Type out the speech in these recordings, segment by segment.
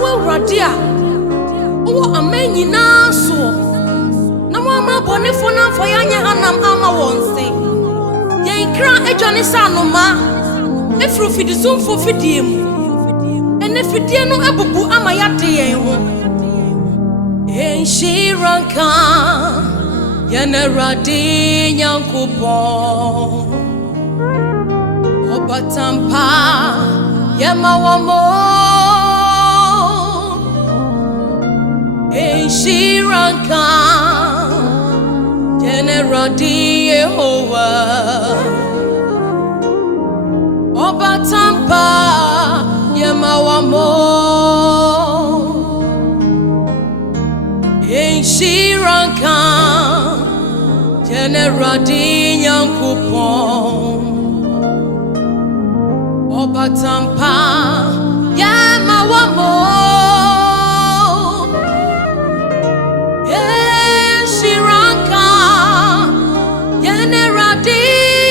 wo radia wo amanyina so na mo ama bonefo na afọ ya nya hanam ama wonse yen kra adwane sanoma efru fidisumfo fidie mu ene fidie no abubu ama ya de yen ho enshiranka yana radi nyankopon obatampa yamawamo enširanka generadi Yehovah obatampa yamawamo enširanka generadi nyankopon obatampa yamawamo enširanka generadi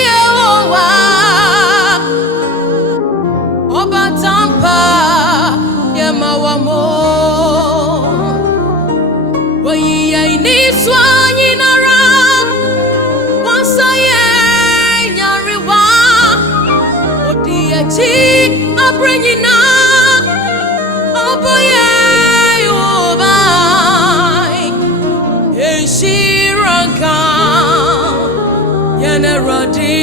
Yehovah obatampa yamawamo wayiye ni swanyinara wansaye nyariwa odiachi abrenyina oboye yobai enširanka yeneradi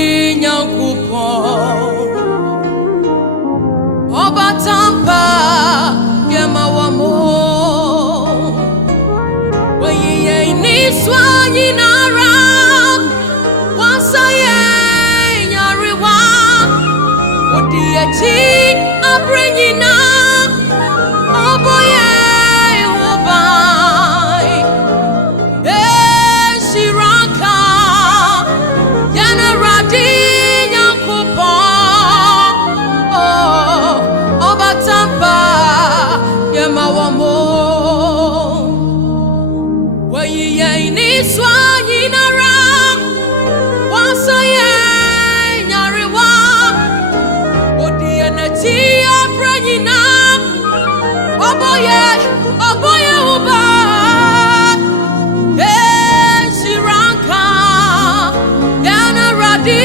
nyankopon obatampa yamawamo wayiye ni swanyinara wansaye nyariwa odiachi abrenyina oboye yobai enširanka yeneradi nyankopon obatampa yamawamo wayiye ni swanyinara wansaye nyariwa odianachi abrenyina oboye uba enširanka yeneradi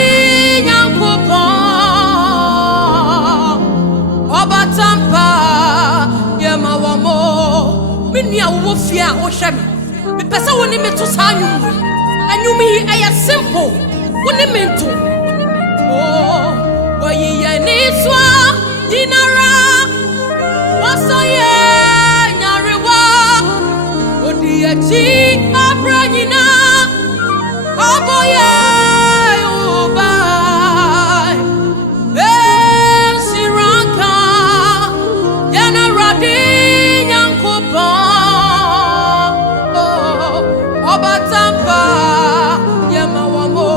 nyankopon obatampa yamawamo minia wo fia wo hweme me pesa woni me to sanyum anyum yi aya simple woni me to oh wayiye ni swa dinara wasaye nyariwa odiachi abranyina oboye ubai enširanka yeneradi nyankopon obatampa yamawamo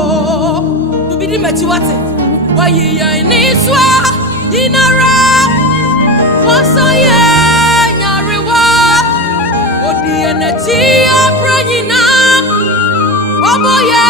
dubidi mechiwate wayiye ni swa dinara wasaye nyariwa odianachi abranyina oboye